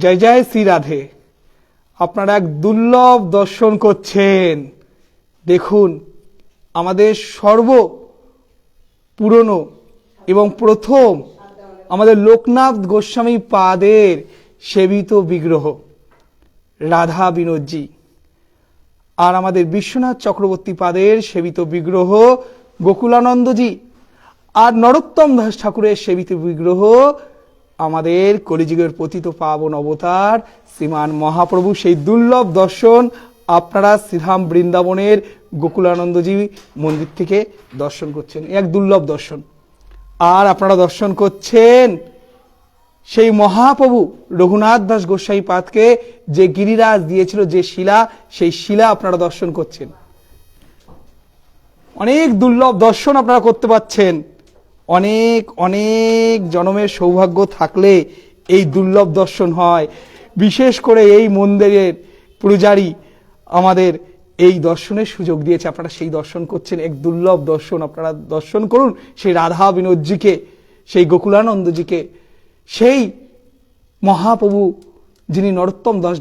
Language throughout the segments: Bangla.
জয় জয় শ্রী রাধে। আপনারা এক দুর্লভ দর্শন করছেন। দেখুন, আমাদের সর্ব পুরনো এবং প্রথম আমাদের লোকনাথ গোস্বামী পাদের সেবিত বিগ্রহ রাধা বিনোদজি, আর আমাদের বিশ্বনাথ চক্রবর্তী পাদের সেবিত বিগ্রহ গোকুলানন্দজি, আর নরোত্তম দাস ঠাকুরের সেবিত বিগ্রহ আমাদের কলিযুগের পতিত পাবন অবতার শ্রীমান মহাপ্রভু। সেই দুর্লভ দর্শন আপনারা শ্রীধাম বৃন্দাবনের গোকুলানন্দজি মন্দির থেকে দর্শন করছেন। এক দুর্লভ দর্শন। আর আপনারা দর্শন করছেন সেই মহাপ্রভু রঘুনাথ দাস গোস্বামী পাদকে যে গিরিরাজ দিয়েছিল, যে শিলা, সেই শিলা আপনারা দর্শন করছেন। অনেক দুর্লভ দর্শন আপনারা করতে পাচ্ছেন। অনেক অনেক জন্মের সৌভাগ্য থাকলে এই দুর্লভ দর্শন হয়। বিশেষ করে এই মন্দিরের পূজারী আমাদের এই দর্শনের সুযোগ দিয়েছে, আপনারা সেই দর্শন করছেন। এক দুর্লভ দর্শন। আপনারা দর্শন করুন সেই রাধা বিনোদজিকে, সেই গোকুলানন্দজিকে, সেই মহাপ্রভু যিনি নরোত্তম দাস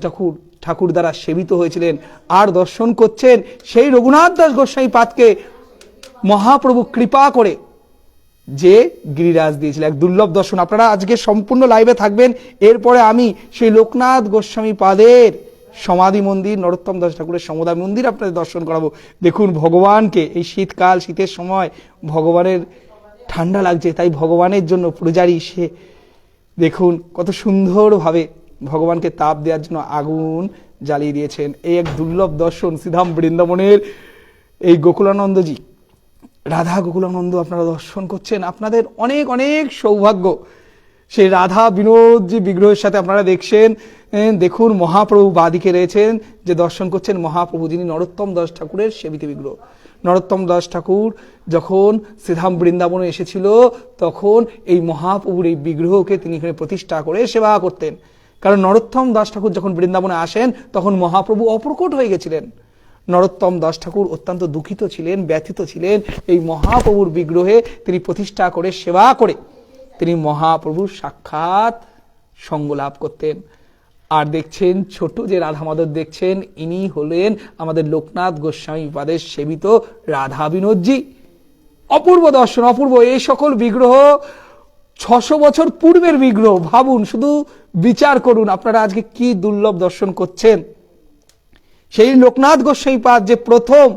ঠাকুর দ্বারা সেবিত হয়েছিলেন। আর দর্শন করছেন সেই রঘুনাথ দাস গোস্বামী পাদকে মহাপ্রভু কৃপা করে যে গিরিরাজ দিয়েছিল। এক দুর্লভ দর্শন। আপনারা আজকে সম্পূর্ণ লাইভে থাকবেন। এরপরে আমি সেই লোকনাথ গোস্বামী পাদের সমাধি মন্দির, নরোত্তম দাস ঠাকুরের সমাধি মন্দির আপনাদের দর্শন করাবো। দেখুন ভগবানকে, এই শীতকাল, শীতের সময় ভগবানের ঠান্ডা লাগছে, তাই ভগবানের জন্য পূজারী সে দেখুন কত সুন্দরভাবে ভগবানকে তাপ দেওয়ার জন্য আগুন জ্বালিয়ে দিয়েছেন। এই এক দুর্লভ দর্শন শ্রীধাম বৃন্দাবনের এই গোকুলানন্দজি, রাধা গোকুলানন্দ আপনারা দর্শন করছেন। আপনাদের অনেক অনেক সৌভাগ্য। সেই রাধা বিনোদজি বিগ্রহের সাথে আপনারা দেখছেন, দেখুন মহাপ্রভু বাদিকে রয়েছেন, যে দর্শন করছেন মহাপ্রভু যিনি নরোত্তম দাস ঠাকুরের সেবিত বিগ্রহ। নরোত্তম দাস ঠাকুর যখন শ্রীধাম বৃন্দাবনে এসেছিল, তখন এই মহাপ্রভুর এই বিগ্রহকে তিনি এখানে প্রতিষ্ঠা করে সেবা করতেন। কারণ নরোত্তম দাস ঠাকুর যখন বৃন্দাবনে আসেন, তখন মহাপ্রভু অপ্রকট হয়ে গেছিলেন। নরোত্তম দাস ঠাকুর অত্যন্ত দুঃখিত ছিলেন, ব্যথিত ছিলেন। এই মহাপ্রভুর বিগ্রহে তিনি প্রতিষ্ঠা করে সেবা করে তিনি মহাপ্রভুর সাক্ষাৎ সঙ্গ লাভ করতেন। আর দেখছেন ছোট যে রাধা মাধব দেখছেন, ইনি হলেন আমাদের লোকনাথ গোস্বামী পাদের সেবিত রাধা বিনোদজি। অপূর্ব দর্শন, অপূর্ব। এই সকল বিগ্রহ 600 বছর পূর্বের বিগ্রহ। ভাবুন, শুধু বিচার করুন আপনারা আজকে কি দুর্লভ দর্শন করছেন। সেই লোকনাথ গোস্বামী পাদ যে প্রথম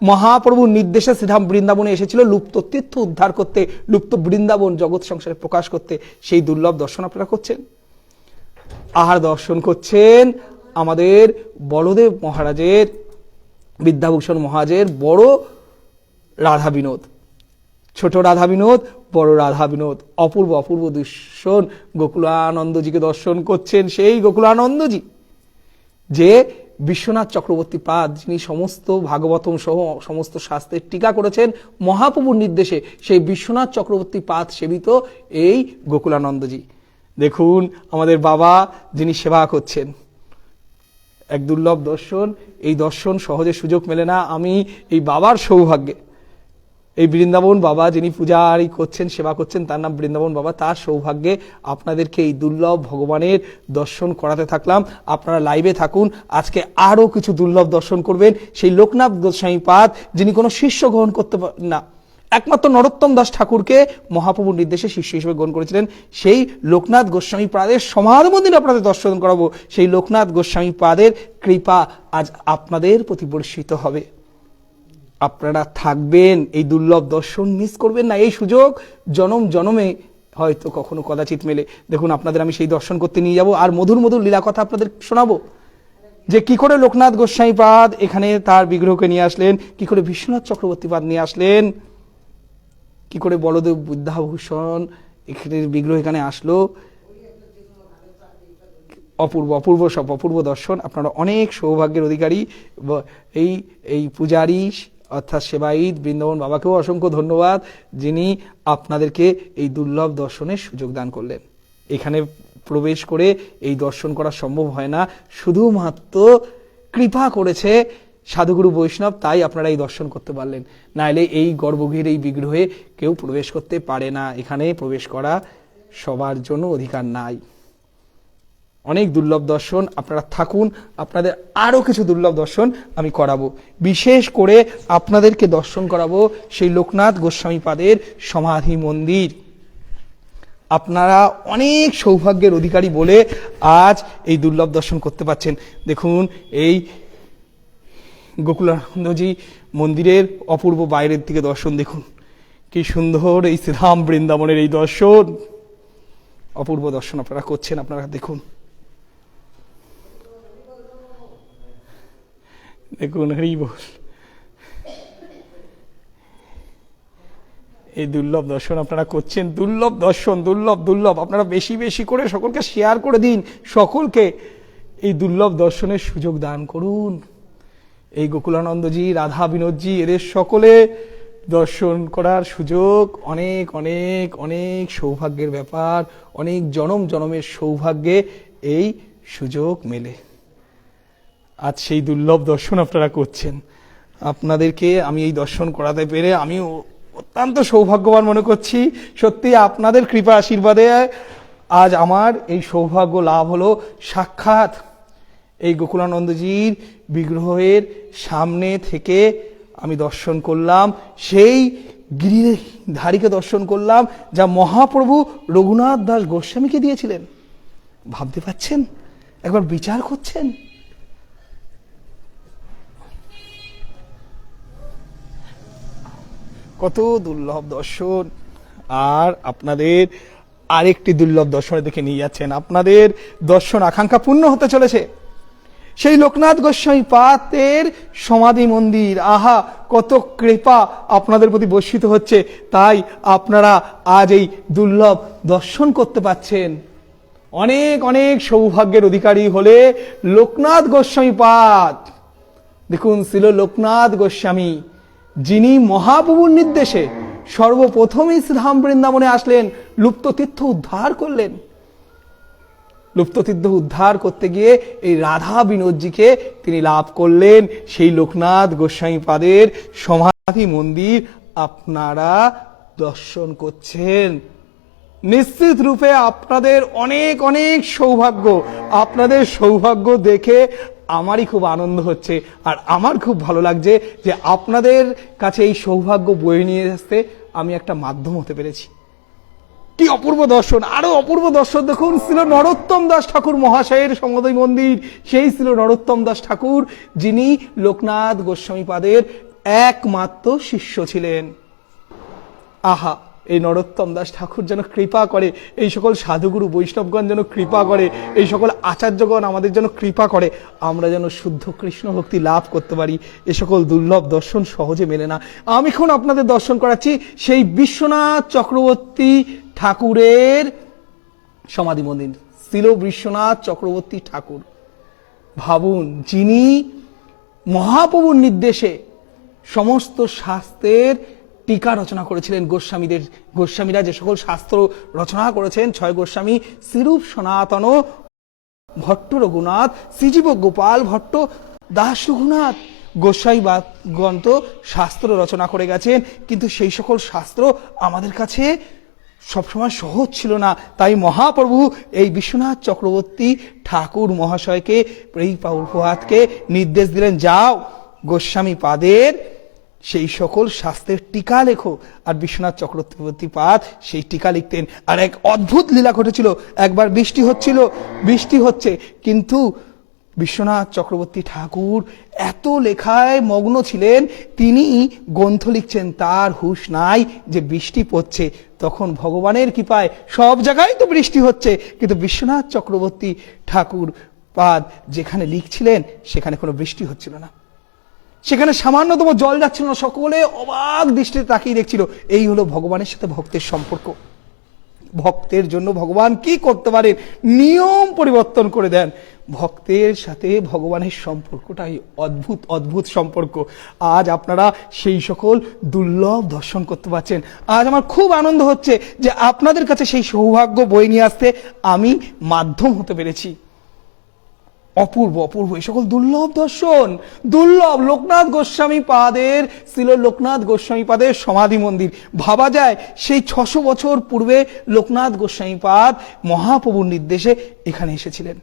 মহাপ্রভুর নির্দেশে শ্রীধাম বৃন্দাবনে এসেছিল লুপ্ত তীর্থ উদ্ধার করতে, লুপ্ত বৃন্দাবন জগৎ সংসারে প্রকাশ করতে, সেই দুর্লভ দর্শন আপনারা করছেন। আর দর্শন করছেন আমাদের বলদেব মহারাজের, বিদ্যাভূষণ মহারাজের বড় রাধা বিনোদ। ছোট রাধা বিনোদ, বড় রাধা বিনোদ। অপূর্ব অপূর্ব দর্শন। গোকুলানন্দজিকে দর্শন করছেন। সেই গোকুলানন্দজি যে বিশ্বনাথ চক্রবর্তী পাদ, যিনি সমস্ত ভাগবতম সহ সমস্ত শাস্ত্রের টিকা করেছেন মহাপ্রভুর নির্দেশে, সেই বিশ্বনাথ চক্রবর্তী পাদ সেবিত এই গোকুলানন্দজি। দেখুন আমাদের বাবা যিনি সেবা করছেন। এক দুর্লভ দর্শন। এই দর্শন সহজে সুযোগ মেলে না। আমি এই বাবার সৌভাগ্যে, এই বৃন্দাবন বাবা যিনি পূজারি করছেন, সেবা করছেন, তার নাম বৃন্দাবন বাবা, তার সৌভাগ্যে আপনাদেরকে এই দুর্লভ ভগবানের দর্শন করাতে থাকলাম। আপনারা লাইভে থাকুন। আজকে আরও কিছু দুর্লভ দর্শন করবেন। সেই লোকনাথ গোস্বামী পাদ যিনি কোনো শিষ্য গ্রহণ করতে না, একমাত্র নরোত্তম দাস ঠাকুরকে মহাপ্রভুর নির্দেশে শিষ্য হিসেবে গ্রহণ করেছিলেন, সেই লোকনাথ গোস্বামী পাদের সমাধি মন্দির আপনাদের দর্শন করাবো। সেই লোকনাথ গোস্বামী পাদের কৃপা আজ আপনাদের প্রতি বর্ষিত হবে। আপনারা থাকবেন, এই দুর্লভ দর্শন মিস করবেন না। এই সুযোগ জনম জনমে হয়তো কখনো কদাচিৎ মেলে। দেখুন আপনাদের আমি সেই দর্শন করতে নিয়ে যাব, আর মধুর মধুর লীলা কথা আপনাদের শোনাবো, যে কি করে লোকনাথ গোস্বামী পাদ এখানে তার বিগ্রহকে নিয়ে আসলেন, কি করে বিশ্বনাথ চক্রবর্তী পাদ নিয়ে আসলেন, কি করে বলদেব বিদ্যাভূষণ এখানে বিগ্রহ এখানে আসলো। অপূর্ব অপূর্ব সব অপূর্ব দর্শন। আপনারা অনেক সৌভাগ্যের অধিকারী। এই পূজারী অর্থাৎ সেবায়িত বৃন্দাবন বাবাকেও অসংখ্য ধন্যবাদ, যিনি আপনাদেরকে এই দুর্লভ দর্শনের সুযোগ দান করলেন। এখানে প্রবেশ করে এই দর্শন করা সম্ভব হয় না, শুধুমাত্র কৃপা করেছে সাধুগুরু বৈষ্ণব, তাই আপনারা এই দর্শন করতে পারলেন। নাইলে এই গর্ভগৃহের এই বিগ্রহে কেউ প্রবেশ করতে পারে না। এখানে প্রবেশ করা সবার জন্য অধিকার নাই। অনেক দুর্লভ দর্শন। আপনারা থাকুন, আপনাদের আরও কিছু দুর্লভ দর্শন আমি করাবো। বিশেষ করে আপনাদেরকে দর্শন করাবো সেই লোকনাথ গোস্বামী পাদের সমাধি মন্দির। আপনারা অনেক সৌভাগ্যের অধিকারী বলে আজ এই দুর্লভ দর্শন করতে পাচ্ছেন। দেখুন, এই গোকুলানন্দজি মন্দিরের অপূর্ব বাইরের দিকে দর্শন দেখুন, কি সুন্দর এই শ্রীধাম বৃন্দাবনের এই দর্শন, অপূর্ব দর্শন আপনারা করছেন। আপনারা দেখুন, দেখুন, হরি বল। এই দুর্লভ দর্শন আপনারা করছেন, দুর্লভ দর্শন, দুর্লভ দুর্লভ। আপনারা বেশি বেশি করে সকলকে শেয়ার করে দিন, সকলকে এই দুর্লভ দর্শনের সুযোগ দান করুন। এই গোকুলানন্দজি, রাধা বিনোদজি, এদের সকলে দর্শন করার সুযোগ অনেক অনেক অনেক সৌভাগ্যের ব্যাপার। অনেক জনম জনমের সৌভাগ্যে এই সুযোগ মেলে। আজ সেই দুর্লভ দর্শন আপনারা করছেন। আপনাদেরকে আমি এই দর্শন করাতে পেরে আমি অত্যন্ত সৌভাগ্যবান মনে করছি। সত্যি আপনাদের কৃপা আশীর্বাদে আজ আমার এই সৌভাগ্য লাভ হলো। সাক্ষাৎ এই গোকুলানন্দজির বিগ্রহের সামনে থেকে আমি দর্শন করলাম, সেই গিরিধারীকে দর্শন করলাম যা মহাপ্রভু রঘুনাথ দাস গোস্বামীকে দিয়েছিলেন। ভাবতে পাচ্ছেন? একবার বিচার করছেন। কত দুর্লভ দর্শন। আর আপনাদের আরেকটি দুর্লভ দর্শনের দিকে নিয়ে যাচ্ছেন। আপনাদের দর্শন আকাঙ্ক্ষা পূর্ণ হতে চলেছে। সেই লোকনাথ গোস্বামী পাদের সমাধি মন্দির, আহা কত কৃপা আপনাদের প্রতি বর্ষিত হচ্ছে, তাই আপনারা আজ এই দুর্লভ দর্শন করতে পাচ্ছেন। অনেক অনেক সৌভাগ্যের অধিকারী হলে লোকনাথ গোস্বামী পাদ। দেখুন, ছিল লোকনাথ গোস্বামী, যিনি মহাপ্রভুর নির্দেশে সর্বপ্রথমই শ্রীধাম বৃন্দাবনে আসলেন, লুপ্ত তীর্থ উদ্ধার করলেন। লুপ্ত তীর্থ উদ্ধার করতে গিয়ে এই রাধা বিনোদজিকে তিনি লাভ করলেন। সেই লোকনাথ গোস্বামী পাদের সমাধি মন্দির আপনারা দর্শন করছেন। নিশ্চিত রূপে আপনাদের অনেক অনেক সৌভাগ্য। আপনাদের সৌভাগ্য দেখে আমারই খুব আনন্দ হচ্ছে, আর আমার খুব ভালো লাগছে যে আপনাদের কাছে এই সৌভাগ্য বয়ে নিয়ে আসতে আমি একটা মাধ্যম হতে পেরেছি। কি অপূর্ব দর্শন! আরো অপূর্ব দর্শন দেখুন, ছিল নরোত্তম দাস ঠাকুর মহাশয়ের সমাধি মন্দির। সেই ছিল নরোত্তম দাস ঠাকুর, যিনি লোকনাথ গোস্বামী পাদের একমাত্র শিষ্য ছিলেন। আহা, এই নরোত্তম দাস ঠাকুর যেন কৃপা করে, এই সকল সাধুগুরু বৈষ্ণবগণ যেন কৃপা করে, এই সকল আচার্যগণ আমাদের যেন কৃপা করে, আমরা যেন শুদ্ধ কৃষ্ণ ভক্তি লাভ করতে পারি। এ সকল দুর্লভ দর্শন সহজে মেলে না। আমি এখন আপনাদের দর্শন করাচ্ছি সেই বিশ্বনাথ চক্রবর্তী ঠাকুরের সমাধি মন্দির। ছিল বিশ্বনাথ চক্রবর্তী ঠাকুর, ভাবুন, যিনি মহাপ্রভুর নির্দেশে সমস্ত শাস্ত্রের টিকা রচনা করেছিলেন। গোস্বামীরা যে সকল শাস্ত্র রচনা করেছেন, ছয় গোস্বামী শ্রীরূপ সনাতন ভট্ট রঘুনাথ, শ্রীজীব গোপাল ভট্ট দাস রঘুনাথ গোস্বামী গ্রন্থ শাস্ত্র রচনা করে গেছেন। কিন্তু সেই সকল শাস্ত্র আমাদের কাছে সবসময় সহজ ছিল না, তাই মহাপ্রভু এই বিশ্বনাথ চক্রবর্তী ঠাকুর মহাশয়কে, এই প্রভুপাদকে নির্দেশ দিলেন, যাও গোস্বামী পাদের সেই সকল শাস্ত্রের টিকা লেখো। আর বিশ্বনাথ চক্রবর্তী পাদ সেই টিকা লিখতেন। আর এক অদ্ভুত লীলা ঘটেছিল, একবার বৃষ্টি হচ্ছে, কিন্তু বিশ্বনাথ চক্রবর্তী ঠাকুর এত লেখায় মগ্ন ছিলেন, তিনি গ্রন্থ লিখছেন, তার হুঁশ নাই যে বৃষ্টি পড়ছে। তখন ভগবানের কৃপায় সব জায়গায় তো বৃষ্টি হচ্ছে, কিন্তু বিশ্বনাথ চক্রবর্তী ঠাকুর পাদ যেখানে লিখছিলেন সেখানে কোনো বৃষ্টি হচ্ছিল না, সেখানে সামান্যতম জল যাচ্ছিল না। সকলে অবাক দৃষ্টিতে তাকিয়ে দেখছিল। এই হলো ভগবানের সাথে ভক্তের সম্পর্ক। ভক্তের জন্য ভগবান কি করতে পারেন, নিয়ম পরিবর্তন করে দেন। ভক্তের সাথে ভগবানের সম্পর্কটাই অদ্ভুত অদ্ভুত সম্পর্ক। আজ আপনারা সেই সকল দুর্লভ দর্শন করতে পারছেন। আজ আমার খুব আনন্দ হচ্ছে যে আপনাদের কাছে সেই সৌভাগ্য বয়ে নিয়ে আসতে আমি মাধ্যম হতে পেরেছি। অপূর্ব অপূর্ব এই সকল দুর্লভ দর্শন, দুর্লভ। লোকনাথ গোস্বামী পাদের ছিল লোকনাথ গোস্বামী পাদের সমাধি মন্দির। ভাবা যায় সেই 600 বছর পূর্বে লোকনাথ গোস্বামী পাদ মহাপ্রভুর নির্দেশে এখানে এসেছিলেন।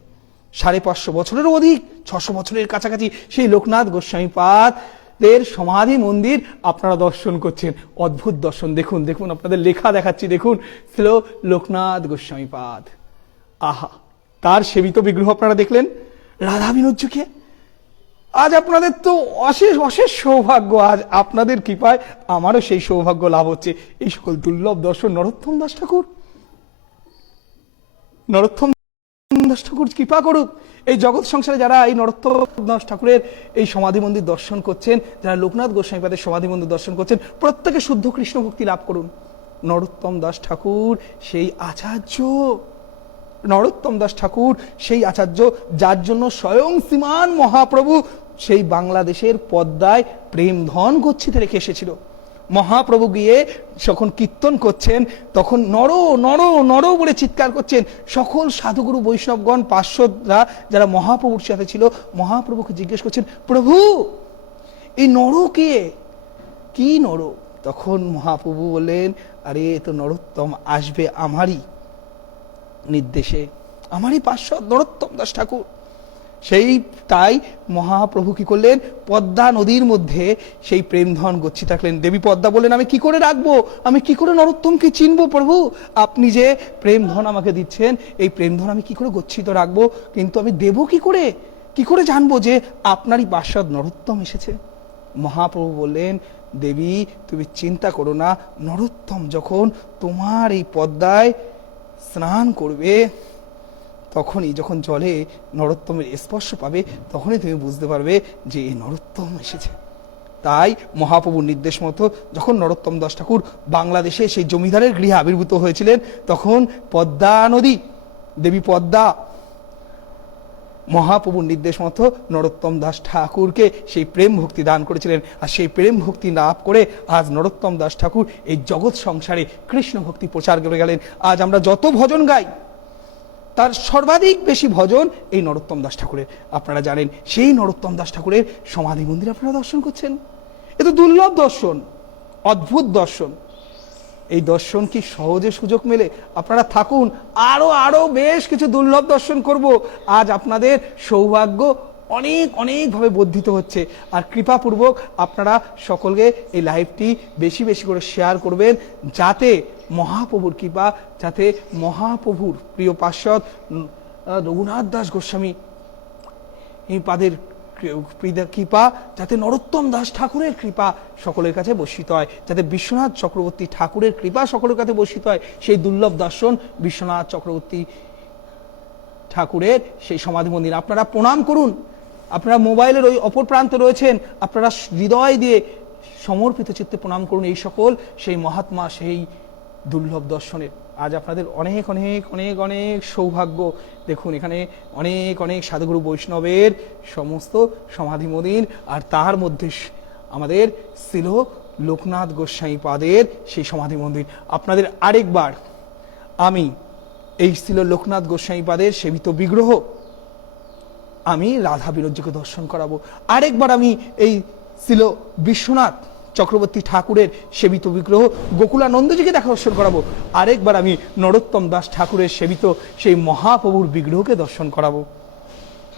550 বছরেরও অধিক, 600 বছরের কাছাকাছি সেই লোকনাথ গোস্বামী পাদের সমাধি মন্দির আপনারা দর্শন করছেন। অদ্ভুত দর্শন। দেখুন দেখুন, আপনাদের লেখা দেখাচ্ছি, দেখুন, ছিল লোকনাথ গোস্বামী পাদ। আহা, তার সেবিত বিগ্রহ আপনারা দেখলেন, রাধা বিনোজ্যকে। আজ আপনাদের তো অশেষ অশেষ সৌভাগ্য, আজ আপনাদের কৃপায় আমারও সেই সৌভাগ্য লাভ হচ্ছে। এই সকল দুর্লভ দর্শন নরোত্তম দাস ঠাকুর, নরোত্তম দাস ঠাকুর কৃপা করুক। এই জগৎ সংসারে যারা এই নরোত্তম দাস ঠাকুরের এই সমাধি মন্দির দর্শন করছেন, যারা লোকনাথ গোস্বামী পাদের সমাধি মন্দির দর্শন করছেন, প্রত্যেকে শুদ্ধ কৃষ্ণ ভক্তি লাভ করুন। নরোত্তম দাস ঠাকুর সেই আচার্য, নরোত্তম দাস ঠাকুর সেই আচার্য যার জন্য স্বয়ং শ্রীমান মহাপ্রভু সেই বাংলাদেশের পদ্মায় প্রেম ধন গচ্ছিতে রেখে এসেছিল। মহাপ্রভু গিয়ে যখন কীর্তন করছেন, তখন নর নর নর বলে চিৎকার করছেন। সকল সাধুগুরু বৈষ্ণবগণ পার্শ্বদরা যারা মহাপ্রভুর সাথে ছিল, মহাপ্রভুকে জিজ্ঞেস করছেন, প্রভু এই নর কে, কি নর? তখন মহাপ্রভু বললেন, আরে এ তো নরোত্তম, আসবে আমারই নির্দেশে, আমারই পার্শ্বদ নরোত্তম দাস ঠাকুর। সেই তাই মহাপ্রভু কি করলেন, পদ্মা নদীর মধ্যে সেই প্রেমধন গচ্ছি থাকলেন। দেবী পদ্মা বললেন, আমি কি করে রাখবো, আমি কি করে নরোত্তমকে চিনবো প্রভু? আপনি যে প্রেমধন আমাকে দিচ্ছেন, এই প্রেমধন আমি কি করে গচ্ছিত রাখবো, কিন্তু আমি দেবো কি করে, কি করে জানবো যে আপনারই পার্শ্বদ নরোত্তম এসেছে? মহাপ্রভু বললেন, দেবী তুমি চিন্তা করো না, নরোত্তম যখন তোমার এই পদ্মায় স্নান করবে, তখনই যখন জলে নরোত্তমের স্পর্শ পাবে, তখনই তুমি বুঝতে পারবে যে এই নরোত্তম এসেছে। তাই মহাপ্রভুর নির্দেশ মতো যখন নরোত্তম দাস ঠাকুর বাংলাদেশে সেই জমিদারের গৃহে আবির্ভূত হয়েছিলেন, তখন পদ্মা নদী, দেবী পদ্মা মহাপ্রভুর নির্দেশ মতো নরোত্তম দাস ঠাকুরকে সেই প্রেম ভক্তি দান করেছিলেন। আর সেই প্রেম ভক্তি লাভ করে আজ নরোত্তম দাস ঠাকুর এই জগৎ সংসারে কৃষ্ণ ভক্তি প্রচার করে গেলেন। আজ আমরা যত ভজন গাই, তার সর্বাধিক বেশি ভজন এই নরোত্তম দাস ঠাকুরের। আপনারা জানেন, সেই নরোত্তম দাস ঠাকুরের সমাধি মন্দির আপনারা দর্শন করছেন। এ তো দুর্লভ দর্শন, অদ্ভুত দর্শন। এই দর্শন কি সহজে সুযোগ মেলে? আপনারা থাকুন, আরো আরো বেশ কিছু দুর্লভ দর্শন করব। আজ আপনাদের সৌভাগ্য অনেক অনেকভাবে বর্ধিত হচ্ছে। আর কৃপাপূর্বক আপনারা সকলকে এই লাইভটি বেশি বেশি করে শেয়ার করবেন, যাতে মহাপ্রভুর কৃপা, যাতে মহাপ্রভুর প্রিয় পার্শ্বদ রঘুনাথ দাস গোস্বামী এই পাদের কৃপা, যাতে নরোত্তম দাস ঠাকুরের কৃপা সকলের কাছে বর্ষিত হয়, যাতে বিশ্বনাথ চক্রবর্তী ঠাকুরের কৃপা সকলের কাছে বর্ষিত হয়। সেই দুর্লভ দর্শন বিশ্বনাথ চক্রবর্তী ঠাকুরের সেই সমাধি মন্দির আপনারা প্রণাম করুন। আপনারা মোবাইলের ওই অপর প্রান্তে রয়েছেন, আপনারা হৃদয় দিয়ে সমর্পিত চিত্তে প্রণাম করুন এই সকল সেই মহাত্মা, সেই দুর্লভ দর্শনের। আজ আপনাদের অনেক অনেক অনেক অনেক সৌভাগ্য। দেখুন, এখানে অনেক অনেক সাধুগুরু বৈষ্ণবের সমস্ত সমাধি মন্দির, আর তার মধ্যে আমাদের ছিল লোকনাথ গোস্বামী পাদের সেই সমাধি মন্দির। আপনাদের আরেকবার আমি এই ছিল লোকনাথ গোস্বামী পাদের সেবিত বিগ্রহ, আমি রাধা বিরজ্যকে দর্শন করাবো। আরেকবার আমি এই ছিল বিশ্বনাথ চক্রবর্তী ঠাকুরের সেবিত বিগ্রহ গোকুলানন্দজিকে দেখা দর্শন করাবো। আরেকবার আমি নরোত্তম দাস ঠাকুরের সেবিত সেই মহাপ্রভুর বিগ্রহকে দর্শন করাবো।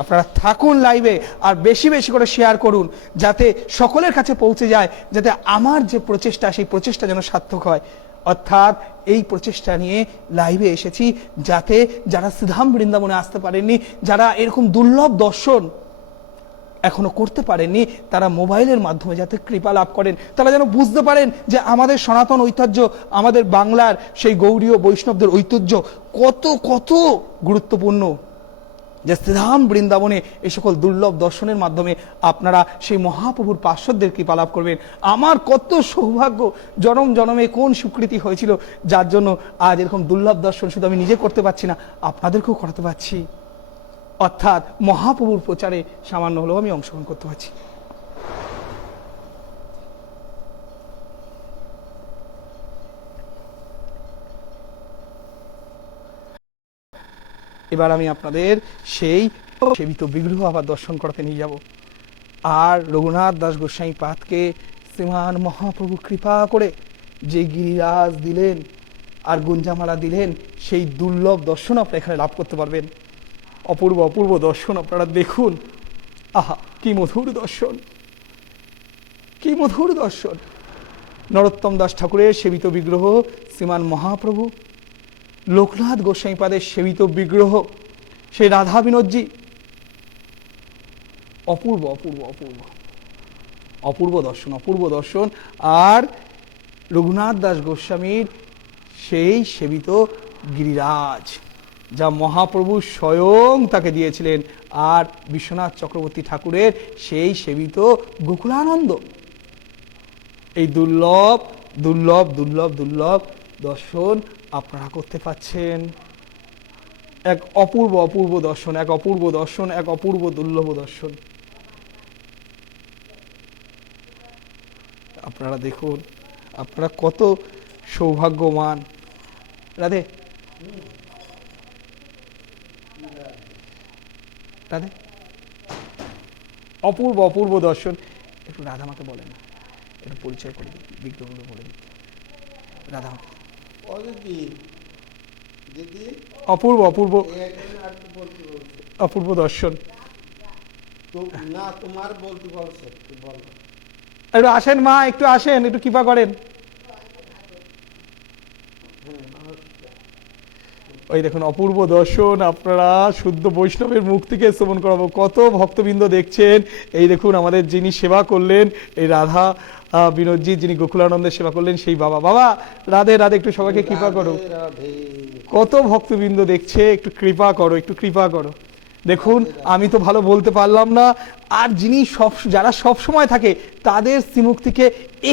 আপনারা থাকুন লাইভে, আর বেশি বেশি করে শেয়ার করুন, যাতে সকলের কাছে পৌঁছে যায়, যাতে আমার যে প্রচেষ্টা, সেই প্রচেষ্টা যেন সার্থক হয়। অর্থাৎ এই প্রচেষ্টা নিয়ে লাইভে এসেছি, যাতে যারা শ্রীধাম বৃন্দাবনে আসতে পারেননি, যারা এরকম দুর্লভ দর্শন এখনো করতে পারেননি, তারা মোবাইলের মাধ্যমে যাতে কৃপা লাভ করেন, তারা যেন বুঝতে পারেন যে আমাদের সনাতন ঐতিহ্য, আমাদের বাংলার সেই গৌড়ীয় বৈষ্ণবদের ঐতিহ্য কত কত গুরুত্বপূর্ণ, যে শ্রীধাম বৃন্দাবনে এই সকল দুর্লভ দর্শনের মাধ্যমে আপনারা সেই মহাপ্রভুর পার্শ্বদের কৃপা লাভ করবেন। আমার কত সৌভাগ্য, জনম জনমে কোন স্বীকৃতি হয়েছিল, যার জন্য আজ এরকম দুর্লভ দর্শন শুধু আমি নিজে করতে পারছি না, আপনাদেরকেও করাতে পারছি। অর্থাৎ মহাপ্রভুর প্রচারে সামান্য হলেও আমি অংশগ্রহণ করতে পারছি। এবার আমি আপনাদের সেই সেবিত বিগ্রহ আবার দর্শন করাতে নিয়ে যাব। আর রঘুনাথ দাস গোস্বামী পাদকে শ্রীমান মহাপ্রভু কৃপা করে যে গিরিরাজ দিলেন আর গুঞ্জামালা দিলেন, সেই দুর্লভ দর্শন আপনি এখানে লাভ করতে পারবেন। অপূর্ব অপূর্ব দর্শন আপনারা দেখুন। আহা, কি মধুর দর্শন, কি মধুর দর্শন। নরোত্তম দাস ঠাকুরের সেবিত বিগ্রহ শ্রীমান মহাপ্রভু, লোকনাথ গোস্বামীপাদের সেবিত বিগ্রহ সেই রাধা বিনোদজি। অপূর্ব অপূর্ব অপূর্ব অপূর্ব দর্শন, অপূর্ব দর্শন। আর রঘুনাথ দাস গোস্বামীর সেই সেবিত গিরিরাজ, যা মহাপ্রভু স্বয়ং তাকে দিয়েছিলেন, আর বিশ্বনাথ চক্রবর্তী ঠাকুরের সেই সেবিত গোকুলানন্দ। এই দুর্লভ দুর্লভ দুর্লভ দুর্লভ দর্শন আপনারা করতে পাচ্ছেন। এক অপূর্ব অপূর্ব দর্শন, এক অপূর্ব দর্শন, এক অপূর্ব দুর্লভ দর্শন। আপনারা দেখুন, আপনারা কত সৌভাগ্যবান। রাধে রাধে। অপূর্ব অপূর্ব দর্শন। একটু রাধা মাকে বলেন, একটু পরিচয় করে দিই, বিগ্রহগুলো বলে দিই। রাধা মাকে অপূর্ব অপূর্ব অপূর্ব দর্শন। না, তোমার বলতে বলছে, একটু আসেন মা, একটু আসেন, একটু কৃপা করেন। ওই দেখুন অপূর্ব দর্শন। আপনারা শুদ্ধ বৈষ্ণবের মুখ থেকে শ্রবণ করাবো। কত ভক্তবৃন্দ দেখছেন। এই দেখুন আমাদের যিনি সেবা করলেন, এই রাধা বিনোদজি, যিনি গোকুলানন্দের সেবা করলেন, সেই বাবা। বাবা রাধে রাধে, একটু সবাইকে কৃপা করো। কত ভক্তবৃন্দ দেখছে, একটু কৃপা করো, একটু কৃপা করো। দেখুন আমি তো ভালো বলতে পারলাম না, আর যিনি যারা সব সময় থাকে তাদের শ্রীমুখ থেকে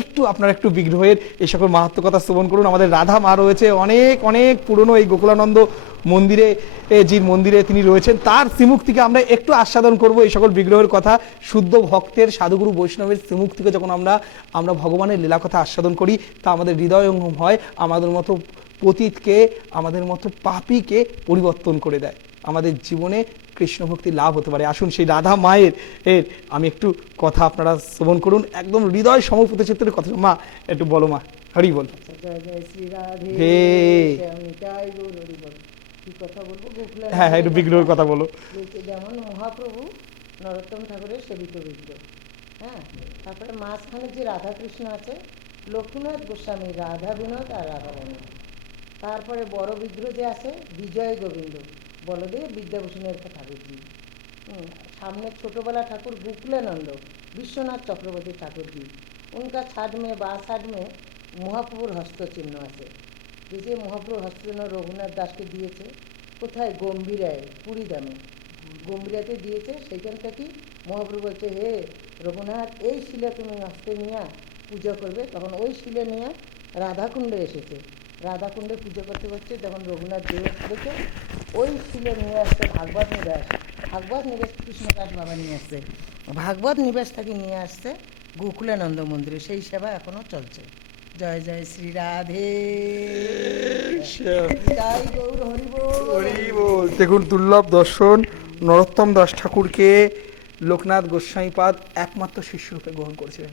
একটু আপনারা একটু বিগ্রহের এই সকল মাহাত্ম্য কথা শ্রবণ করুন। আমাদের রাধা মা রয়েছে অনেক অনেক পুরনো এই গোকুলানন্দ মন্দিরে, যির মন্দিরে তিনি রয়েছেন, তার শ্রীমুখ থেকে আমরা একটু আস্বাদন করব এই সকল বিগ্রহের কথা। শুদ্ধ ভক্তের সাধুগুরু বৈষ্ণবের শ্রীমুখ থেকে যখন আমরা ভগবানের লীলা কথা আস্বাদন করি, তা আমাদের হৃদয়ঙ্গম হয়। আমাদের মতো পতিতকে, আমাদের মতো পাপীকে পরিবর্তন করে দেয়। আমাদের জীবনে কৃষ্ণ ভক্তি লাভ হতে পারে। আসুন সেই রাধা মায়ের আমি একটু কথা আপনারা শ্রবণ করুন, একদম হৃদয় সমর্পিত চিত্রের কথা। মা একটু বলো, মা হরি বল। হ্যাঁ হ্যাঁ, একটু বিগ্রহের কথা বলো। যেমন মহাপ্রভু নরোত্তম ঠাকুরের সেবিত বিগ্রহ, হ্যাঁ, তারপরে মাঝখানে যে রাধা কৃষ্ণ আছে, লোকনাথ গোস্বামী, রাধা বিনোদ আর রাধা রানী। তারপরে বড় বিগ্রহ যে আছে বিজয় গোবিন্দ, বলদেব विद्याभूषण ठाकुर जी। सामने छोटोवाला ठाकुर गोकुलानंद विश्वनाथ चक्रवर्ती ठाकुर जी। उनका छाद में बाँ साइड में महाप्रभुर हस्त चिन्ह आछे। যে মহাপ্রভু হস্তচিহ্ন রঘুনাথ দাসকে দিয়েছে কোথায়? গম্ভীরায়, পুরীধামে গম্ভীরাতে দিয়েছে। সেইখান থেকে মহাপ্রভু বলছে, হে রঘুনাথ, এই শিলা তুমি হস্তে নিয়ে পূজা করবে। তখন ওই শিলা নিয়ে রাধাকুণ্ডে এসেছে। রাধাকুণ্ডে পুজো করতে করতে যখন রঘুনাথ দেখে ওই শিলা নিয়ে আসছে ভাগবত নিবাস। ভাগবত নিবাস কৃষ্ণদাস বাবা নিয়ে আসছে। ভাগবত নিবাস থেকে নিয়ে আসছে গোকুলানন্দ মন্দিরে। সেই সেবা এখনো চলছে। জয় জয় শ্রী রাধে, জয় গৌর হরি বল। দেখুন দুর্লভ দর্শন। নরোত্তম দাস ঠাকুরকে লোকনাথ গোস্বামীপাদ একমাত্র শিষ্য রূপে গ্রহণ করেছিলেন।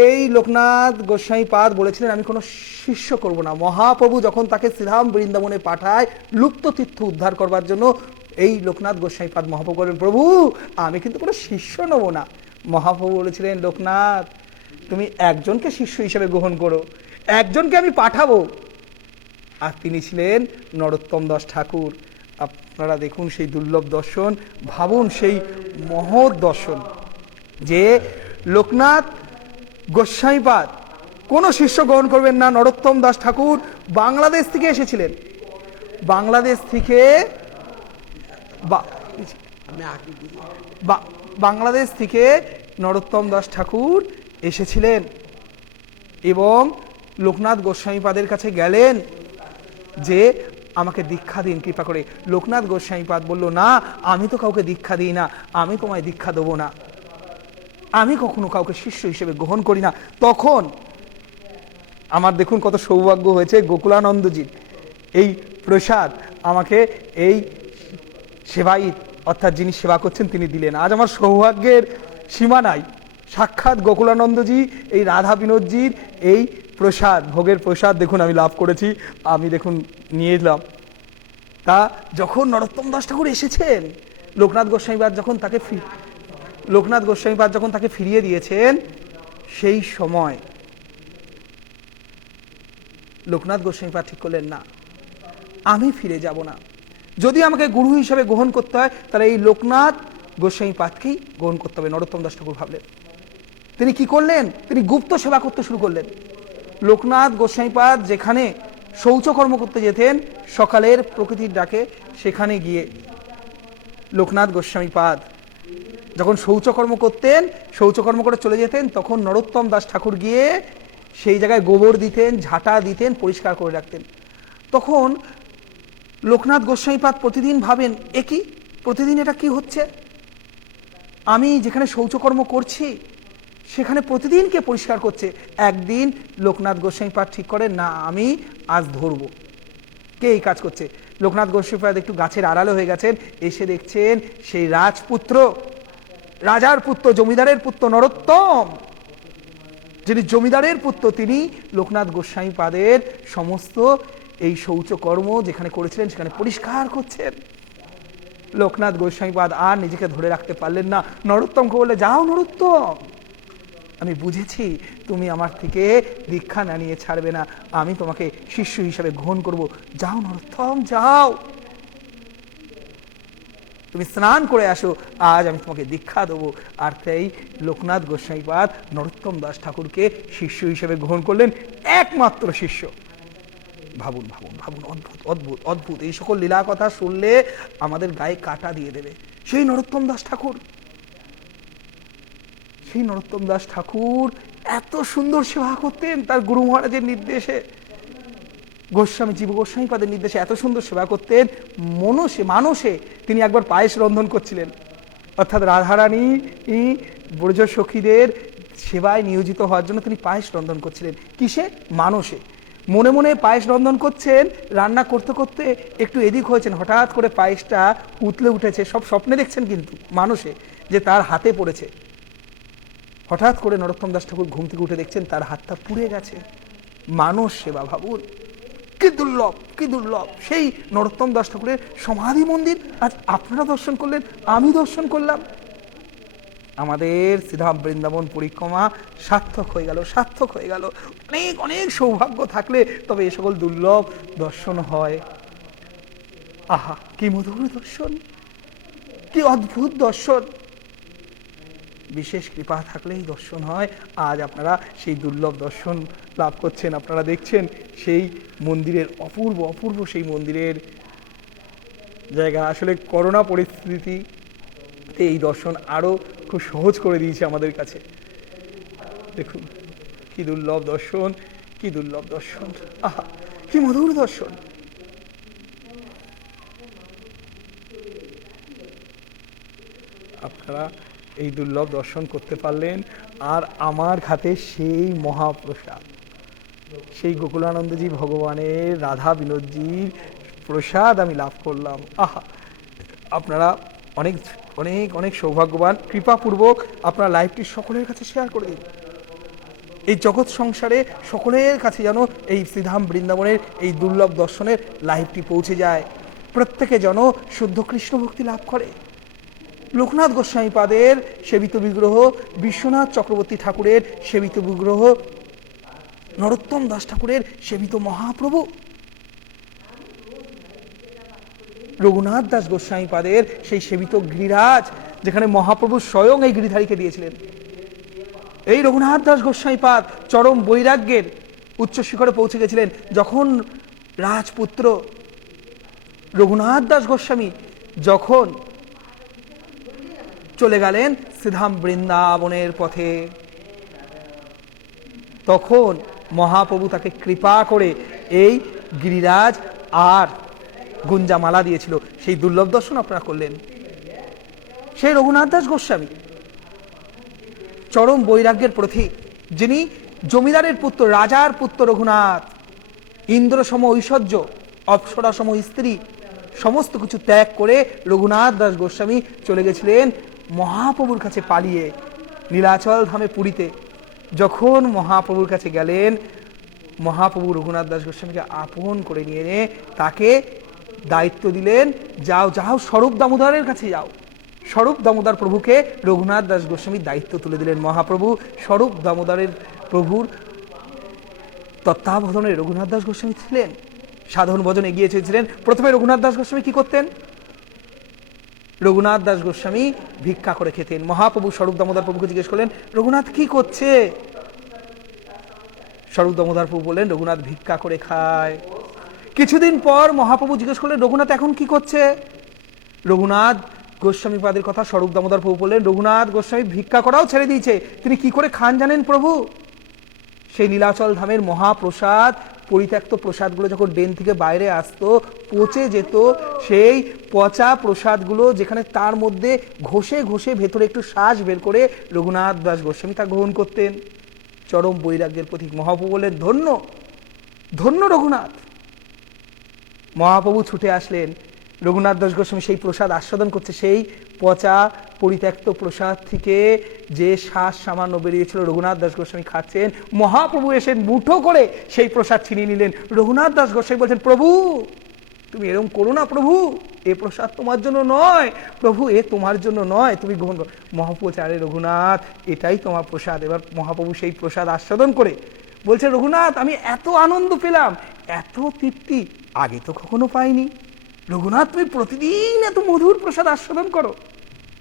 এই লোকনাথ গোস্বামীপাদ বলেছিলেন, আমি কোনো শিষ্য করব না। মহাপ্রভু যখন তাকে শ্রীধাম বৃন্দাবনে পাঠায় লুপ্ত তীর্থ উদ্ধার করবার জন্য, এই লোকনাথ গোস্বামীপাদ মহাপ্রভু বলেন, প্রভু আমি কিন্তু কোনো শিষ্য নেব না। মহাপ্রভু বলেছিলেন, লোকনাথ তুমি একজনকে শিষ্য হিসেবে গ্রহণ করো, একজনকে আমি পাঠাবো। আর তিনি ছিলেন নরোত্তম দাস ঠাকুর। আপনারা দেখুন সেই দুর্লভ দর্শন, ভাবুন সেই মহৎ দর্শন যে লোকনাথ গোস্বামীপাদ কোনো শিষ্য গ্রহণ করবেন না। নরোত্তম দাস ঠাকুর বাংলাদেশ থেকে এসেছিলেন। বাংলাদেশ থেকে বাংলাদেশ থেকে নরোত্তম দাস ঠাকুর এসেছিলেন এবং লোকনাথ গোস্বামীপাদের কাছে গেলেন যে আমাকে দীক্ষা দিন কৃপা করে। লোকনাথ গোস্বামীপাদ বলল, না আমি তো কাউকে দীক্ষা দিই না, আমি তোমায় দীক্ষা দেবো না, আমি কখনো কাউকে শিষ্য হিসেবে গ্রহণ করি না। তখন আমার দেখুন কত সৌভাগ্য হয়েছে, গোকুলানন্দজির এই প্রসাদ আমাকে এই সেবায়িত অর্থাৎ যিনি সেবা করছেন তিনি দিলেন। আজ আমার সৌভাগ্যের সীমা নাই। সাক্ষাৎ গোকুলানন্দজি এই রাধা বিনোদজির এই প্রসাদ, ভোগের প্রসাদ দেখুন আমি লাভ করেছি। আমি দেখুন নিয়ে এলাম। তা যখন নরোত্তম দাস ঠাকুর এসেছেন, লোকনাথ গোস্বামীপাদ যখন তাকে ফিরিয়ে দিয়েছেন, সেই সময় লোকনাথ গোস্বামীপাদ ঠিক করলেন, না, আমি ফিরে যাব না। যদি আমাকে গুরু হিসেবে গ্রহণ করতে হয়, তাহলে এই লোকনাথ গোস্বামীপাদকেই গ্রহণ করতে হবে। নরোত্তম দাস ঠাকুর ভাবলেন। তিনি কি করলেন? তিনি গুপ্ত সেবা করতে শুরু করলেন। লোকনাথ গোস্বামীপাদ যেখানে শৌচকর্ম করতে যেতেন সকালের প্রকৃতির ডাকে, সেখানে গিয়ে লোকনাথ গোস্বামীপাদ যখন শৌচকর্ম করতেন, শৌচকর্ম করে চলে যেতেন, তখন নরোত্তম দাস ঠাকুর গিয়ে সেই জায়গায় গোবর দিতেন, ঝাঁটা দিতেন, পরিষ্কার করে রাখতেন। তখন লোকনাথ গোস্বামীপাদ প্রতিদিন ভাবেন, একই প্রতিদিন এটা কি হচ্ছে? আমি যেখানে শৌচকর্ম করছি সেখানে প্রতিদিন কে পরিষ্কার করছে? একদিন লোকনাথ গোস্বামীপাদ ঠিক করে, না, আমি আজ ধরবো কে এই কাজ করছে। লোকনাথ গোস্বামীপাদ একটু গাছের আড়ালে হয়ে গেছেন, এসে দেখছেন সেই রাজপুত্র, রাজার পুত্র, জমিদারের পুত্র নরোত্তম, যিনি জমিদারের পুত্র, তিনি লোকনাথ গোস্বামীপাদের সমস্ত এই শৌচকর্ম যেখানে করেছিলেন সেখানে পরিষ্কার করছেন। লোকনাথ গোস্বামীপাদ আর নিজেকে ধরে রাখতে পারলেন না। নরোত্তমকে বললে, যাও নরোত্তম, আমি বুঝেছি তুমি আমার থেকে দীক্ষা না নিয়ে ছাড়বে না, আমি তোমাকে শিষ্য হিসাবে গ্রহণ করব। যাও নরোত্তম, যাও, তুমি স্নান করে আসো, আজ আমি তোমাকে দীক্ষা দেবো। আর তাই লোকনাথ গোস্বামীপাদ নরোত্তম দাস ঠাকুরকে শিষ্য হিসেবে গ্রহণ করলেন, একমাত্র শিষ্য। ভাবুন ভাবুন ভাবুন, অদ্ভুত অদ্ভুত অদ্ভুত। এই সকল লীলা কথা শুনলে আমাদের গায়ে কাঁটা দিয়ে দেবে। সেই নরোত্তম দাস ঠাকুর, সেই নরোত্তম দাস ঠাকুর এত সুন্দর সেবা করতেন তার গুরু মহারাজের নির্দেশে, গোস্বামী জীব গোস্বামীপাদের নির্দেশে এত সুন্দর সেবা করতেন। মানসে তিনি একবার পায়েস রন্ধন করছিলেন, অর্থাৎ রাধারানী ব্রজ সখীদের সেবায় নিয়োজিত হওয়ার জন্য তিনি পায়েস রন্ধন করছিলেন। কিসে? মানসে। মনে মনে পায়েস রন্ধন করছেন, রান্না করতে করতে একটু এদিক হয়েছেন, হঠাৎ করে পায়েসটা উতলে উঠেছে। সব স্বপ্নে দেখছেন কিন্তু মানসে যে তার হাতে পড়েছে। হঠাৎ করে নরোত্তম দাস ঠাকুর ঘুম থেকে উঠে দেখছেন তার হাতটা পুড়ে গেছে। মানস সেবা, ভাবুন কি দুর্লভ, কি দুর্লভ। সেই নরোত্তম দাস ঠাকুরের সমাধি মন্দির আজ আপনারা দর্শন করলেন, আমি দর্শন করলাম। আমাদের শ্রীধাম বৃন্দাবন পরিক্রমা সার্থক হয়ে গেল, সার্থক হয়ে গেল। অনেক অনেক সৌভাগ্য থাকলে তবে এ সকল দুর্লভ দর্শন হয়। আহা, কি মধুর দর্শন, কি অদ্ভুত দর্শন। বিশেষ কৃপা থাকলেই দর্শন হয়। আজ আপনারা সেই দুর্লভ দর্শন লাভ করছেন। আপনারা দেখছেন সেই মন্দিরের অপূর্ব অপূর্ব সেই মন্দিরের জায়গা। আসলে করোনা পরিস্থিতিতে এই দর্শন আরো খুব সহজ করে দিয়েছে আমাদের কাছে। দেখুন কি দুর্লভ দর্শন, কি দুর্লভ দর্শন, আহা কি মধুর দর্শন। আপনারা এই দুর্লভ দর্শন করতে পারলেন। আর আমার হাতে সেই মহাপ্রসাদ, সেই গোকুলানন্দজি ভগবানের, রাধা বিনোদজির প্রসাদ আমি লাভ করলাম। আহা, আপনারা অনেক অনেক অনেক সৌভাগ্যবান। কৃপাপূর্বক আপনারা লাইভটি সকলের কাছে শেয়ার করে দিন। এই জগৎ সংসারে সকলের কাছে যেন এই শ্রীধাম বৃন্দাবনের এই দুর্লভ দর্শনের লাইভটি পৌঁছে যায়, প্রত্যেকে যেন শুদ্ধ কৃষ্ণ ভক্তি লাভ করে। লোকনাথ গোস্বামীপাদের সেবিত বিগ্রহ, বিশ্বনাথ চক্রবর্তী ঠাকুরের সেবিত বিগ্রহ, নরোত্তম দাস ঠাকুরের সেবিত মহাপ্রভু, রঘুনাথ দাস গোস্বামীপাদের সেই সেবিত গিরিরাজ, যেখানে মহাপ্রভু স্বয়ং এই গিরিধারীকে দিয়েছিলেন। এই রঘুনাথ দাস গোস্বামীপাদ চরম বৈরাগ্যের উচ্চ শিখরে পৌঁছে গেছিলেন যখন রাজপুত্র রঘুনাথ দাস গোস্বামী যখন চলে গেলেন শ্রীধাম বৃন্দাবনের পথে, তখন মহাপ্রভু তাকে কৃপা করে এই গিরিরাজ আর গুঞ্জামালা দিয়েছিল। সেই দুর্লভ দর্শন আপনারা করলেন। সেই রঘুনাথ দাস গোস্বামী চরম বৈরাগ্যের প্রতীক, যিনি জমিদারের পুত্র, রাজার পুত্র রঘুনাথ, ইন্দ্র সম ঐশ্বর্য, অপ্সরা সম স্ত্রী, সমস্ত কিছু ত্যাগ করে রঘুনাথ দাস গোস্বামী চলে গেছিলেন মহাপ্রভুর কাছে পালিয়ে নীলাচল ধামে পুরীতে। যখন মহাপ্রভুর কাছে গেলেন, মহাপ্রভু রঘুনাথ দাস গোস্বামীকে আপন করে নিয়ে তাকে দায়িত্ব দিলেন, যাও যাও স্বরূপ দামোদরের কাছে যাও। স্বরূপ দামোদর প্রভুকে রঘুনাথ দাস গোস্বামীর দায়িত্ব তুলে দিলেন। মহাপ্রভু স্বরূপ দামোদরের প্রভুর তত্ত্বাবধানে রঘুনাথ দাস গোস্বামী ছিলেন, সাধন ভজন এগিয়ে চলেছিলেন। প্রথমে রঘুনাথ দাস গোস্বামী কি করতেন? রঘুনাথ দাস গোস্বামী ভিক্ষা করে খেতেন। মহাপ্রভু স্বরূপ দামোদর প্রভুকে জিজ্ঞেস করলেন, রঘুনাথ কি করছে? স্বরূপ দামোদর প্রভু বললেন, রঘুনাথ ভিক্ষা করে খায়। কিছুদিন পর মহাপ্রভু জিজ্ঞেস করলেন, রঘুনাথ এখন কি করছে? রঘুনাথ গোস্বামী পাদের কথা স্বরূপ দামোদর প্রভু বললেন, রঘুনাথ গোস্বামী ভিক্ষা করাও ছেড়ে দিয়েছে। তিনি কি করে খান জানেন প্রভু? সেই নীলাচল ধামের মহাপ্রসাদ, পরিত্যক্ত প্রসাদগুলো যখন ড্রেন থেকে বাইরে আসতো, পচে যেত, সেই পচা প্রসাদগুলো যেখানে তার মধ্যে ঘষে ঘষে ভেতরে একটু শ্বাস বের করে রঘুনাথ দাস গোস্বামী তা গ্রহণ করতেন। চরম বৈরাগ্যের প্রতীক। মহাপ্রভু বললেন, ধন্য ধন্য রঘুনাথ। মহাপ্রভু ছুটে আসলেন, রঘুনাথ দাস গোস্বামী সেই প্রসাদ আস্বাদন করছে। সেই পচা পরিত্যক্ত প্রসাদ থেকে যে শ্বাস সামান্য বেরিয়েছিল রঘুনাথ দাস গোস্বামী খাচ্ছেন। মহাপ্রভু এসে মুঠো করে সেই প্রসাদ ছিনিয়ে নিলেন। রঘুনাথ দাস গোস্বামী বলছেন, প্রভু তুমি এরকম করো না প্রভু, এ প্রসাদ তোমার জন্য নয় প্রভু, এ তোমার জন্য নয়, তুমি গ্রহণ করো। মহাপ্রভু আরে রঘুনাথ এটাই তোমার প্রসাদ। এবার মহাপ্রভু সেই প্রসাদ আস্বাদন করে বলছে, রঘুনাথ আমি এত আনন্দ পেলাম, এত তৃপ্তি আগে তো কখনো পাইনি। রঘুনাথ তুমি প্রতিদিন এত মধুর প্রসাদ আস্বাদন করো।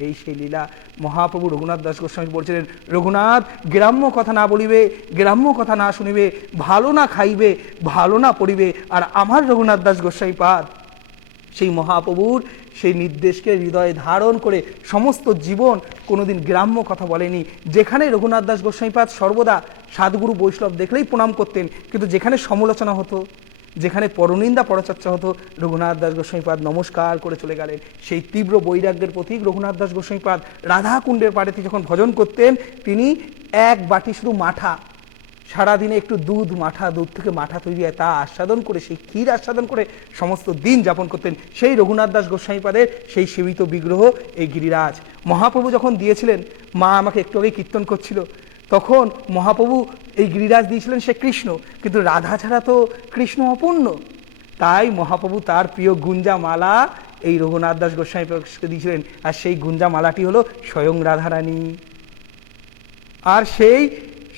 এই সেই লীলা। মহাপ্রভু রঘুনাথ দাস গোস্বামী বলছিলেন, রঘুনাথ গ্রাম্য কথা না বলিবে, গ্রাম্য কথা না শুনিবে, ভালো না খাইবে, ভালো না পড়িবে। আর আমার রঘুনাথ দাস গোস্বামী পাদ সেই মহাপ্রভুর সেই নির্দেশকে হৃদয়ে ধারণ করে সমস্ত জীবন কোনোদিন গ্রাম্য কথা বলেনি। যেখানে রঘুনাথ দাস গোস্বামী পাদ সর্বদা সাধুগুরু বৈষ্ণব দেখলেই প্রণাম করতেন, কিন্তু যেখানে সমালোচনা হতো, যেখানে পরনিন্দা পরচর্চা হতো, রঘুনাথ দাস গোস্বামী পাদ নমস্কার করে চলে গেলেন। সেই তীব্র বৈরাগ্যের প্রতীক রঘুনাথ দাস গোস্বামী পাদ রাধাকুণ্ডের পাড়েতে যখন ভজন করতেন, তিনি এক বাটি শুধু মাঠা, সারাদিনে একটু দুধ, মাঠা, দুধ থেকে মাঠা তৈরি হয় তা আস্বাদন করে, সেই ক্ষীর আস্বাদন করে সমস্ত দিন যাপন করতেন। সেই রঘুনাথ দাস গোস্বামী পাদের সেই সেবিত বিগ্রহ এই গিরিরাজ। মহাপ্রভু যখন দিয়েছিলেন, মা আমাকে একটু আগে কীর্তন করছিল, তখন মহাপ্রভু এই গিরিরাজ দিয়েছিলেন সে কৃষ্ণ, কিন্তু রাধা ছাড়া তো কৃষ্ণ অপূর্ণ। তাই মহাপ্রভু তার প্রিয় গুঞ্জা মালা এই রঘুনাথ দাস গোস্বামীকে দিয়েছিলেন। আর সেই গুঞ্জা মালাটি হলো স্বয়ং রাধারানী। আর সেই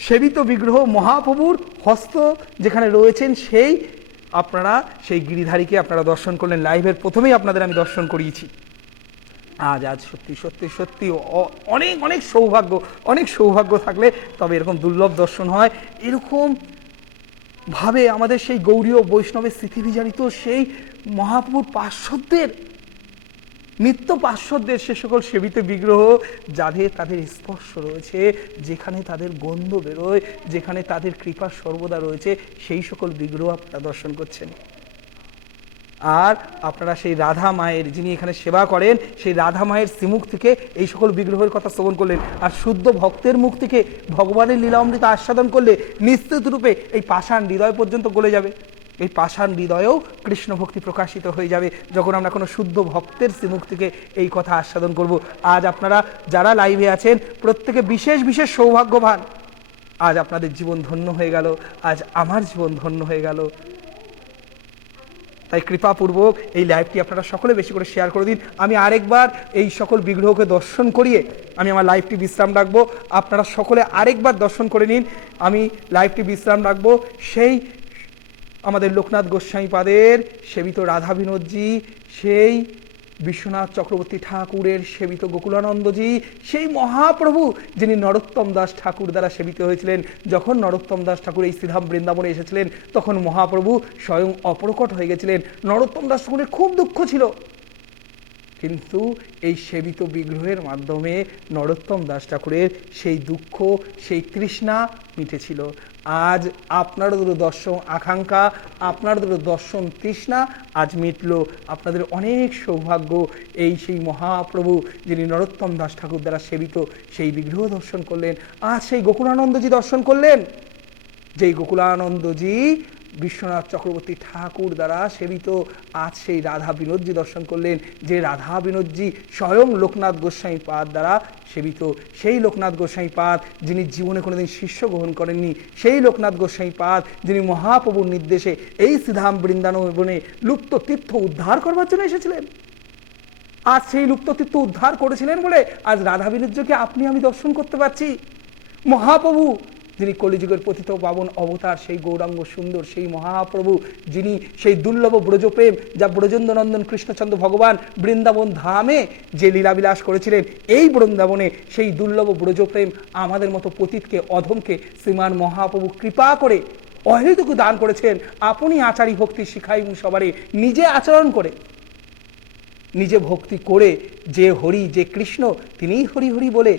সেবিত বিগ্রহ মহাপ্রভুর হস্ত যেখানে রয়েছেন, সেই আপনারা সেই গিরিধারীকে আপনারা দর্শন করলেন। লাইভের প্রথমেই আপনাদের আমি দর্শন করিয়েছি। আজ সত্যি সত্যি সত্যি অনেক অনেক সৌভাগ্য, অনেক সৌভাগ্য থাকলে তবে এরকম দুর্লভ দর্শন হয়। এরকম ভাবে আমাদের সেই গৌরীয় বৈষ্ণবের স্মৃতিবিজারিত সেই মহাপ্রভুর পার্শ্বদের, নিত্য পার্শ্বদের সে সকল সেবিত বিগ্রহ যাদের তাদের স্পর্শ রয়েছে, যেখানে তাদের গন্ধ বেরোয়, যেখানে তাদের কৃপা সর্বদা রয়েছে, সেই সকল বিগ্রহ আপনারা দর্শন করছেন। আর আপনারা সেই রাধা মায়ের, যিনি এখানে সেবা করেন, সেই রাধা মায়ের শ্রীমুখ থেকে এই সকল বিগ্রহের কথা শ্রবণ করলেন। আর শুদ্ধ ভক্তের মুখ থেকে ভগবানের লীলামৃত আস্বাদন করলে নিশ্চিত রূপে এই পাষাণ হৃদয় পর্যন্ত গলে যাবে। এই পাষাণ হৃদয়েও কৃষ্ণ ভক্তি প্রকাশিত হয়ে যাবে যখন আমরা কোনো শুদ্ধ ভক্তের শ্রীমুখ থেকে এই কথা আস্বাদন করব। আজ আপনারা যারা লাইভে আছেন প্রত্যেকে বিশেষ বিশেষ সৌভাগ্যবান। আজ আপনাদের জীবন ধন্য হয়ে গেল, আজ আমার জীবন ধন্য হয়ে গেল। তাই কৃপাপূর্বক এই লাইভটি আপনারা সকলে বেশি করে শেয়ার করে দিন। আমি আরেকবার এই সকল বিগ্রহকে দর্শন করিয়ে আমি আমার লাইভটি বিশ্রাম রাখবো। আপনারা সকলে আরেকবার দর্শন করে নিন। আমি লাইভটি বিশ্রাম রাখবো সেই আমাদের লোকনাথ গোস্বামী পাদের সেবিত রাধা বিনোদজি, সেই বিশ্বনাথ চক্রবর্তী ঠাকুরের সেবিত গোকুলানন্দজি, সেই মহাপ্রভু যিনি নরোত্তম দাস ঠাকুর দ্বারা সেবিত হয়েছিলেন। যখন নরোত্তম দাস ঠাকুর এই শ্রীধাম বৃন্দাবনে এসেছিলেন, তখন মহাপ্রভু স্বয়ং অপ্রকট হয়ে গেছিলেন। নরোত্তম দাস ঠাকুরের খুব দুঃখ ছিল, কিন্তু এই সেবিত বিগ্রহের মাধ্যমে নরোত্তম দাস ঠাকুরের সেই দুঃখ, সেই তৃষ্ণা মিটেছিল। আজ আপনাদের দর্শন আকাঙ্ক্ষা, আপনাদের দর্শন তৃষ্ণা আজ মিটল। আপনাদের অনেক সৌভাগ্য। এই সেই মহাপ্রভু যিনি নরোত্তম দাস ঠাকুর দ্বারা সেবিত, সেই বিগ্রহ দর্শন করলেন। আজ সেই গোকুলানন্দজি দর্শন করলেন, যেই গোকুলানন্দজি বিশ্বনাথ চক্রবর্তী ঠাকুর দ্বারা সেবিত আজ সেই রাধা বিনোদজি দর্শন করলেন, যে রাধা বিনোদজি স্বয়ং লোকনাথ গোস্বামী পাদ দ্বারা সেবিত, সেই লোকনাথ গোস্বামী পাদ যিনি জীবনে কোনোদিন শিষ্য গ্রহণ করেননি, সেই লোকনাথ গোস্বামী পাদ যিনি মহাপ্রভুর নির্দেশে এই শ্রীধাম বৃন্দাবনে লুপ্ত তীর্থ উদ্ধার করবার জন্য এসেছিলেন। আজ সেই লুপ্ত তীর্থ উদ্ধার করেছিলেন বলে আজ রাধা বিনোদজিকে আপনি আমি দর্শন করতে পারছি। মহাপ্রভু যিনি কলিযুগের পতিত পাবন অবতার, সেই গৌরাঙ্গ সুন্দর সেই মহাপ্রভু যিনি সেই দুর্লভ ব্রজপ্রেম যা ব্রজেন্দ্রনন্দন কৃষ্ণচন্দ্র ভগবান বৃন্দাবন ধামে যে লীলাবিলাস করেছিলেন, এই বৃন্দাবনে সেই দুর্লভ ব্রজপ্রেম আমাদের মতো পতিতকে অধমকে শ্রীমান মহাপ্রভু কৃপা করে অহেতুকু দান করেছেন। আপনি আচারী ভক্তি শিখাই সবারে, নিজে আচরণ করে নিজে ভক্তি করে যে হরি যে কৃষ্ণ তিনিই হরি হরি বলে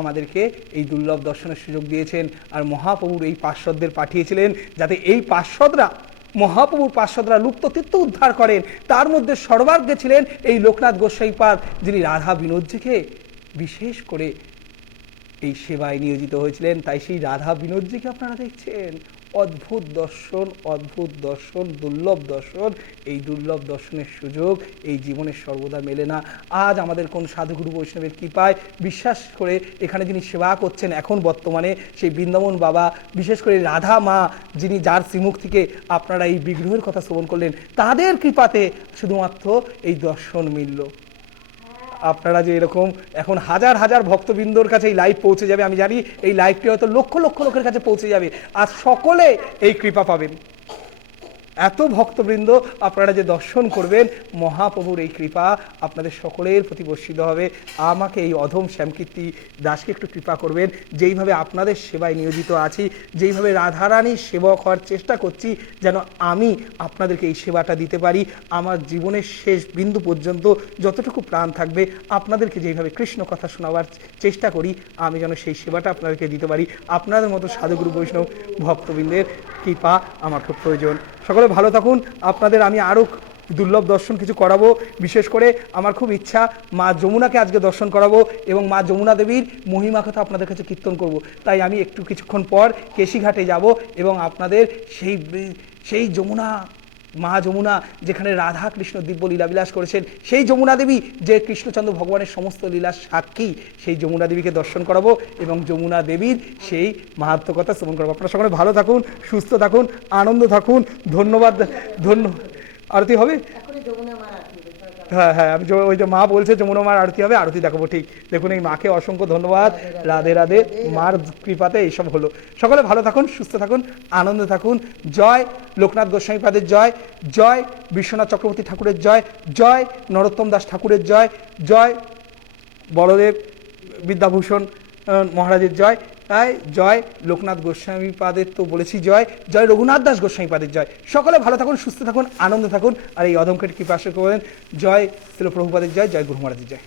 আমাদেরকে এই দুর্লভ দর্শনের সুযোগ দিয়েছেন। আর মহাপ্রভুর এই পার্শ্বদদের পাঠিয়েছিলেন যাতে এই পার্শ্বদরা মহাপ্রভুর পার্শ্বদরা লুপ্ত তীর্থ উদ্ধার করেন। তার মধ্যে সর্বাগ্রে ছিলেন এই লোকনাথ গোস্বামী পাদ, যিনি রাধা বিনোদজিকে বিশেষ করে এই সেবায় নিয়োজিত হয়েছিলেন। তাই সেই রাধা বিনোদজিকে আপনারা দেখছেন। অদ্ভুত দর্শন, দুর্লভ দর্শন। এই দুর্লভ দর্শনের সুযোগ এই জীবনের সর্বদা মেলে না। আজ আমাদের কোন সাধুগুরু বৈষ্ণবের কৃপায় বিশ্বাস করে এখানে যিনি সেবা করছেন এখন বর্তমানে সেই বৃন্দাবন বাবা, বিশেষ করে রাধা মা যিনি যার শ্রীমুখ থেকে আপনারা এই বিগ্রহের কথা শ্রবণ করলেন, তাদের কৃপাতে শুধুমাত্র এই দর্শন মিলল। আপনারা যে এরকম এখন হাজার হাজার ভক্তবৃন্দর কাছে এই লাইভ পৌঁছে যাবে, আমি জানি এই লাইভটি হয়তো লক্ষ লক্ষ লোকের কাছে পৌঁছে যাবে, আর সকলে এই কৃপা পাবেন। এত ভক্তবৃন্দ আপনারা যে দর্শন করবেন, মহাপ্রভুর এই কৃপা আপনাদের সকলের প্রতি বর্ষিত হবে। আমাকে এই অধম শ্যামকীর্তি দাসকে একটু কৃপা করবেন, যেইভাবে আপনাদের সেবায় নিয়োজিত আছি, যেইভাবে রাধারানীর সেবক হওয়ার চেষ্টা করছি, যেন আমি আপনাদেরকে এই সেবাটা দিতে পারি। আমার জীবনের শেষ বিন্দু পর্যন্ত যতটুকু প্রাণ থাকবে আপনাদেরকে যেইভাবে কৃষ্ণ কথা শোনাবার চেষ্টা করি, আমি যেন সেই সেবাটা আপনাদেরকে দিতে পারি। আপনাদের মতো সাধুগুরু বৈষ্ণব ভক্তবৃন্দের কৃপা আমার খুব প্রয়োজন। সকলে ভালো থাকুন। আপনাদের আমি আরও দুর্লভ দর্শন কিছু করাবো। বিশেষ করে আমার খুব ইচ্ছা মা যমুনাকে আজকে দর্শন করাবো এবং মা যমুনা দেবীর মহিমা কথা আপনাদের কাছে কীর্তন করব। তাই আমি কিছুক্ষণ পর কেশিঘাটে যাব এবং আপনাদের সেই যমুনা, মা যমুনা যেখানে রাধা কৃষ্ণ দিব্য লীলাবিলাস করেছেন, সেই যমুনা দেবী যে কৃষ্ণচন্দ্র ভগবানের সমস্ত লীলার সাক্ষী, সেই যমুনা দেবীকে দর্শন করাবো এবং যমুনা দেবীর সেই মাহাত্ম্যকথা শ্রবণ করাবো। আপনারা সকলে ভালো থাকুন, সুস্থ থাকুন, আনন্দ থাকুন। ধন্যবাদ। আরতি হবে? হ্যাঁ হ্যাঁ, আমি ওই যে মা বলছে যমুনা মার আরতি হবে, আরতি দেখাবো। ঠিক দেখুন, এই মাকে অসংখ্য ধন্যবাদ। রাধে রাধে, মার কৃপাতে এইসব হলো। সকলে ভালো থাকুন, সুস্থ থাকুন, আনন্দ থাকুন। জয় লোকনাথ গোস্বামী পাদের জয়, জয় বিশ্বনাথ চক্রবর্তী ঠাকুরের জয়, জয় নরোত্তম দাস ঠাকুরের জয়, জয় বড়দেব বিদ্যাভূষণ মহারাজের জয়, তাই জয় লোকনাথ গোস্বামী পাদের তো বলেছি জয়, জয় রঘুনাথ দাস গোস্বামী পাদের জয়। সকলে ভালো থাকুন, সুস্থ থাকুন, আনন্দ থাকুন। আর এই অধমকে কৃপা আশা করবেন। জয় শ্রীল প্রভুপাদের জয়, জয় গুরু মহারাজের জয়।